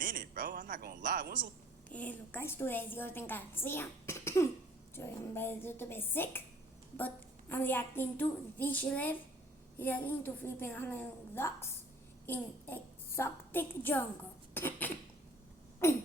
minute, bro. I'm not gonna lie. When's the... Hey, look, guys, today is your thing, Garcia. Sorry, I'm a little bit sick, but I'm reacting to Richlev, reacting to flipping 100 rocks in exotic jungle. Sorry.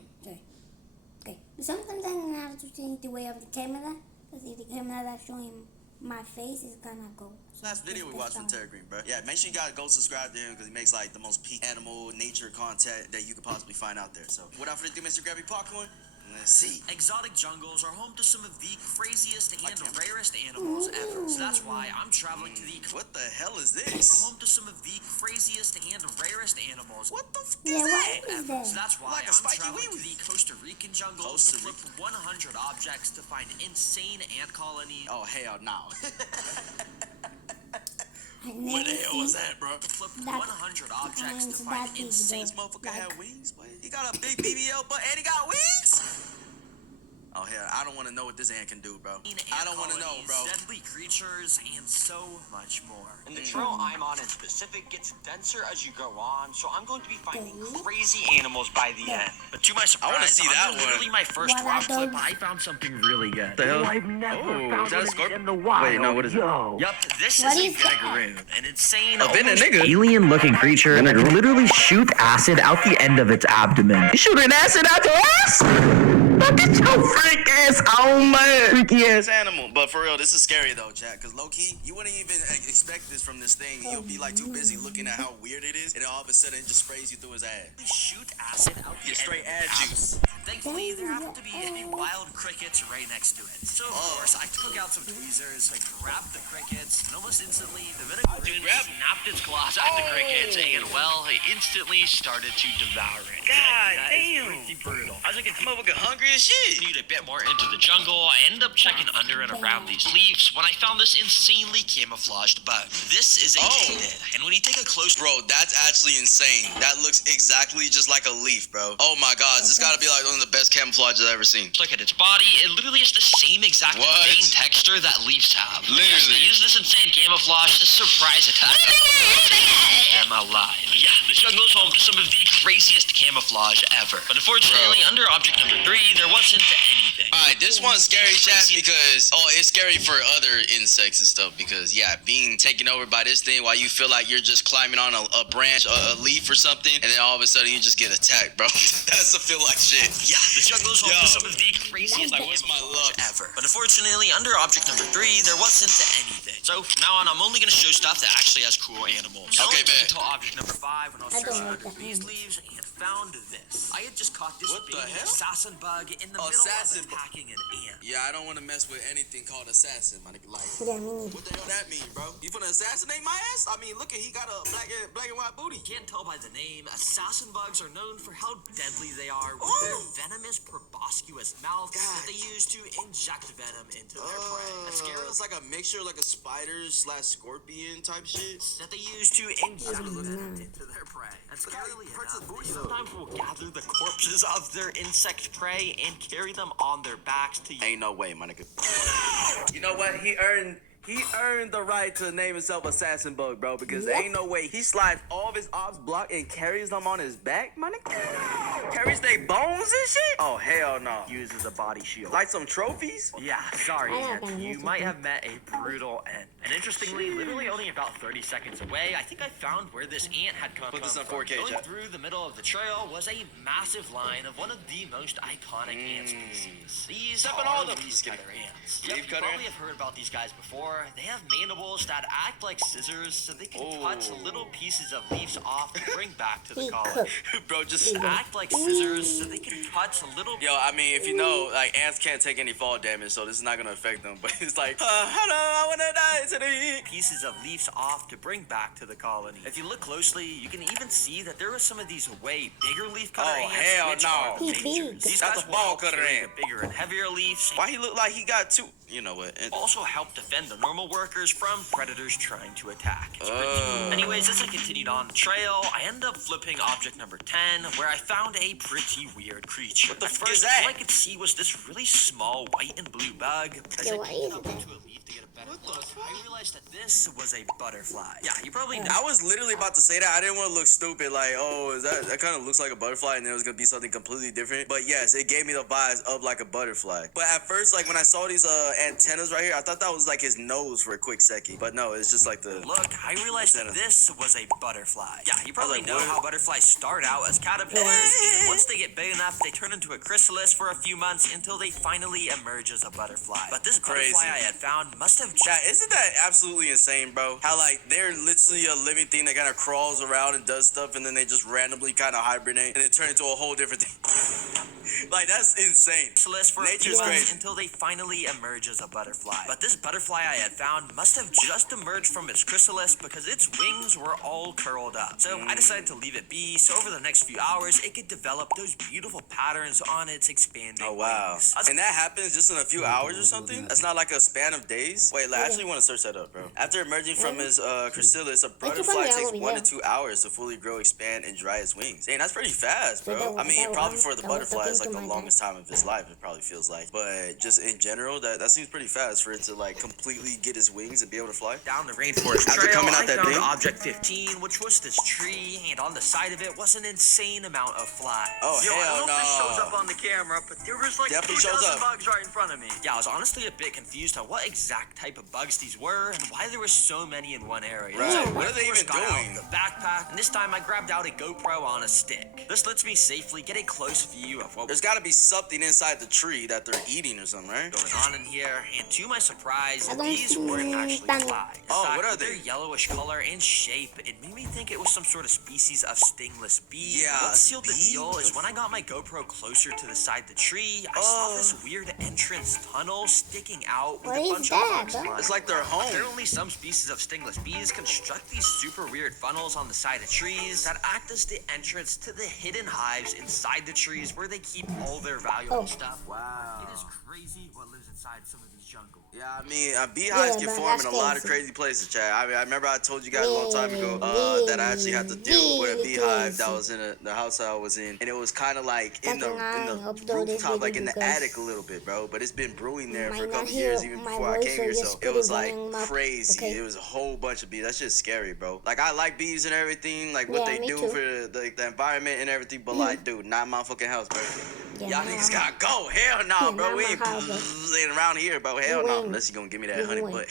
Okay, sometimes I have to change the way of the camera, because if the camera that's showing my face is gonna go. Last video we watched from Terry Green, bro. Yeah, make sure you gotta go subscribe to him because he makes like the most peak animal nature content that you could possibly find out there. So without further ado, Mr. Grab your popcorn. Let's see. Exotic jungles are home to some of the craziest and rarest animals ever. So that's why I'm traveling to the... What the hell is this? Are home to some of the craziest and rarest animals. What the f*** Yeah, is what that? is that? So that's why Like a I'm spiky traveling to wee-wee. the Costa Rican jungles to flip 100 objects to find insane ant colonies. Oh, hell no. What the hell was that, bro? To flip 100 objects to find insane... This motherfucker had wings, boy. He got a big BBL butt and he got wings? Oh, hell, I don't want to know what this ant can do, bro. I don't want to know, bro. Deadly creatures, and so much more. And the trail I'm on in specific gets denser as you go on, so I'm going to be finding crazy animals by the end. But to my surprise, I wanna see that one. Literally my first What rock I don't- flip, I found something really good. The hell? I've never found is that a one scorpion? in the wild. Wait, no, what is it? Yo. Yup, this What is a is that? vinegaroon, an insane, A vinegar? Alien-looking creature that can literally shoot acid out the end of its abdomen. You shooting acid out your ass? Look at your freak ass, oh man. Freaky ass animal. But for real, this is scary though, chat. Cause low key, you wouldn't even expect this from this thing. You'll be like too busy looking at how weird it is, and then all of a sudden it just sprays you through his ass. shoot acid out the Get straight end of ass the juice. Thankfully, there happened to be a wild crickets right next to it. So, of course, I took out some tweezers, I grabbed the crickets, and almost instantly, the vinegaroon snapped its claws at the crickets, and, well, it instantly started to devour it. God That damn. is pretty brutal. I was like, Motherfucker hungry as shit. continued a bit more into the jungle. I ended up checking under and around these leaves when I found this insanely camouflaged bug. This is a katydid, and when you take a close Bro, that's actually insane. That looks exactly just like a leaf, bro. Oh my god, this gotta be like one of the best camouflages I've ever seen. look at its body, it literally is the same exact What? vein texture that leaves have. Literally. Yes, they use this insane camouflage to surprise attack them alive. Yeah, the jungle is home to some of the craziest camouflage ever. But unfortunately, under object number 3, there wasn't anything. Alright, this one's scary, chat, because, oh, it's scary for other insects and stuff, because, yeah, being taken over by this thing while you feel like you're just climbing on a branch, a leaf or something, and then all of a sudden you just get attacked, bro. That's a feel like shit. Yeah, the jungle is home Yo. to some of the craziest Like, what's my camouflage luck? ever. But unfortunately, under object number 3, there wasn't anything. So from now on, I'm only going to show stuff that actually has cool animals. I Okay, only took bet. until object number 5 when I was I don't searching like under that these one. leaves and found this. I had just caught this What the baby hell? assassin bug in the middle Assassin of bug. attacking an ant. Yeah, I don't want to mess with anything called assassin, my nigga. Like, Yeah, me neither. what the hell that mean, bro? You finna assassinate my ass? I mean, look at, he got a black and white booty. Can't tell by the name, assassin bugs are known for how deadly they are with their venomous, proboscis mouth that they use to inject venom into their prey. That's scary. It's like a mixture, like a spider / scorpion type shit. That they use to inject venom into their prey. And scarily enough, they sometimes will gather the corpses of their insect prey and carry them on their backs to Ain't no way, my nigga. You know what? He earned the right to name himself Assassin Bug, bro, because ain't no way he slides all of his ops block and carries them on his back, my nigga. Carries they bones and shit? Oh, hell no. use as a body shield. Like some trophies? Yeah, sorry, I like Ant. them. You might have met a brutal ant. And interestingly, literally only about 30 seconds away, I think I found where this ant had come Put this on from. 4K, Going chat. through the middle of the trail was a massive line of one of the most iconic ant species. These Stepping are on them. leafcutter ants. Leafcutter You probably ant? have heard about these guys before. They have mandibles that act like scissors, so they can cut little pieces of leaves off to bring back to the He colony. Bro, just... Act like scissors, so they can cut little Yo, I mean, if you know, like, ants can't take any fall damage, so this is not gonna affect them, but it's like, hello, I wanna die today. pieces of leaves off to bring back to the colony. If you look closely, you can even see that there are some of these way bigger leaf cutter Oh, ants. hell which no. are He dangerous. big. These That's guys a will ball help cutter carry ant. the bigger and heavier leaves. Why he look like he got two? You know what? Also help defend the normal workers from predators trying to attack. Anyways, as I continued on the trail, I ended up flipping object number 10, where I found a pretty weird creature. What the At fuck first, is that? all I could see was this really small white and blue bug. But as Yeah, I what picked is up that? into a leaf to get a better look, I realized that this was a butterfly. Yeah, you probably know. I was literally about to say that. I didn't want to look stupid. Like, oh, is that kind of looks like a butterfly, and then it was gonna be something completely different. But yes, it gave me the vibes of like a butterfly. But at first, like when I saw these antennas right here, I thought that was like his nose for a quick second. But no, it's just like the Look, I realized that this was a butterfly. Yeah, you probably like, know what? how butterflies start out as caterpillars, and once they get big enough, they turn into a chrysalis for a few months until they finally emerge as a butterfly. But this Crazy. butterfly I had found must have Yeah, isn't that absolutely insane, bro? How like they're literally a living thing that kind of crawls around and does stuff, and then they just randomly kind of hibernate and then turn into a whole different thing. Like that's insane. chrysalis for a few Nature's months great. until they finally emerge as a butterfly. But this butterfly I had found must have just emerged from its chrysalis because its wings were all curled up. So I decided to leave it be, so over the next few hours, it could develop those beautiful patterns on its expanding Oh wow. wings. And that happens just in a few hours or something? That's not like a span of days? Wait, like, I actually want to search that up, bro. After emerging from his chrysalis, a butterfly takes 1 to 2 hours to fully grow, expand, and dry its wings. Dang, that's pretty fast, bro. I mean, probably for the butterfly, it's like the longest time of his life, it probably feels like. But just in general, that seems pretty fast for it to like completely get his wings and be able to fly. Down the rainforest After trail, coming out I that found thing? Object 15, which was this tree, and on the side of it was an insane amount of flies. Oh, Yo, I hell don't know if this no. shows up on the camera, but there was like Definitely 2,000 shows up. bugs right in front of me. Yeah, I was honestly a bit confused on what exact type of bugs these were and why there were so many in one area. Right. So I What are they first even got out doing? the backpack, and this time I grabbed out a GoPro on a stick. This lets me safely get a close view of what There's got to be something inside the tree that they're eating or something, right? going on in here, and to my surprise, I don't these weren't actually think- flies. In Oh, fact, what are with their they? yellowish color and shape, it made me think it was some sort of species of stingless bee. Yeah, What sealed the bee? deal is when I got my GoPro closer to the side of the tree, I saw this weird entrance tunnel sticking out with What a is bunch that, of bugs bro? flying. It's like their home. Apparently, some species of stingless bees construct these super weird funnels on the side of trees that act as the entrance to the hidden hives inside the trees where they keep all their valuable Oh. stuff. Wow. It is crazy what lives inside some of these jungles. Yeah, I mean, beehives Yeah, can bro, form in that's a lot of crazy. crazy places, Chad. I mean, I remember I told you guys a long time ago that I actually had to deal with a Really beehive that crazy. was in the house I was in, and it was kind of like in the That's why I uploaded rooftop, like video in the because attic a little bit, bro. But it's been brewing there for a might couple not years, hear even my before I voice, came so here. just So put it was it like in my- crazy. okay. It was a whole bunch of bees. That's just scary, bro. Like I like bees and everything, like what Yeah, they me do too. for the environment and everything. But like, dude, not my fucking house, bro. Yeah, Y'all nah. niggas gotta go. Hell no, Yeah, bro. not We my ain't house, bro. laying around here, bro. Hell no. win. Unless you gonna give me that You honey win. butt.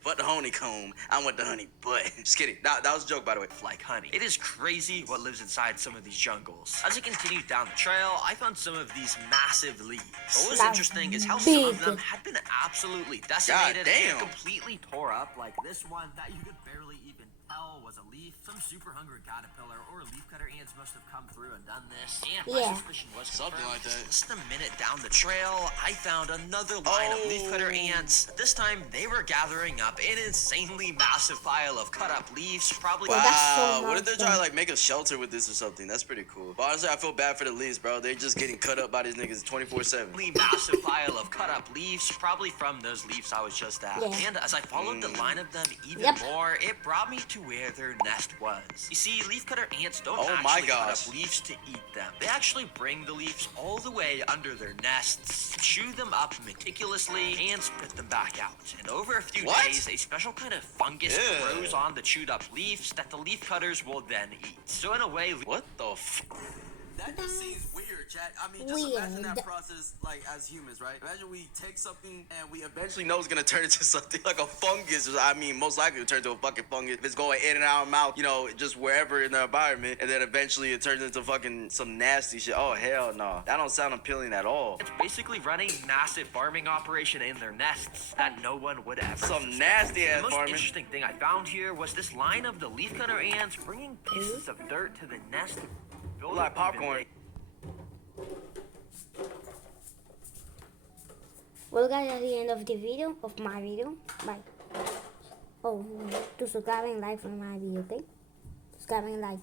Fuck the honeycomb. I want the honey butt. Just kidding. That was a joke, by the way. Like honey. It is crazy what lives inside some of these jungles. As I continued down the trail, I found some of these massive leaves. What was That's interesting is how some of big. them had been absolutely decimated damn. and completely tore up, like this one that you could barely even tell was a leaf. Some super hungry caterpillar or leafcutter ants must have come through and done this. And my Yeah. suspicion was Something confirmed. like that. Just a minute down the trail, I found another line of leafcutter ants. This time, they were gathering up an insanely massive pile of cut up leaves, probably Wow. that's so Wow, what if much, they're trying to bro. like make a shelter with this or something? That's pretty cool. But honestly, I feel bad for the leaves, bro. They're just getting cut up by these niggas 24/7. massive pile of cut up leaves, probably from those leaves I was just at. Yeah. And as I followed the line of them even Yep. more, it brought me to where their nest was. You see, leafcutter ants don't Oh my actually cut gosh. up leaves to eat them. They actually bring the leaves all the way under their nests, chew them up meticulously, and spit them back out. And over a few What? days, a special kind of fungus Ew. grows on the chewed up leaves that the leaf cutters will then eat. So in a way, What the f? That just seems weird, chat. I mean, just imagine that Weird. process, like, as humans, right? Imagine we take something and we eventually know it's gonna turn into something like a fungus. I mean, most likely it'll turn into a fucking fungus if it's going in and out of our mouth, you know, just wherever in the environment. And then eventually it turns into fucking some nasty shit. Oh, hell no. That don't sound appealing at all. it's basically running a massive farming operation in their nests that no one would ever Some suspect. nasty The ass most farming. interesting thing I found here was this line of the leafcutter ants bringing pieces of dirt to the nest. filled Like with popcorn. even- Well guys, at the end of the video, of my video, bye. Oh, to subscribe and like for my video, okay? Subscribe and like.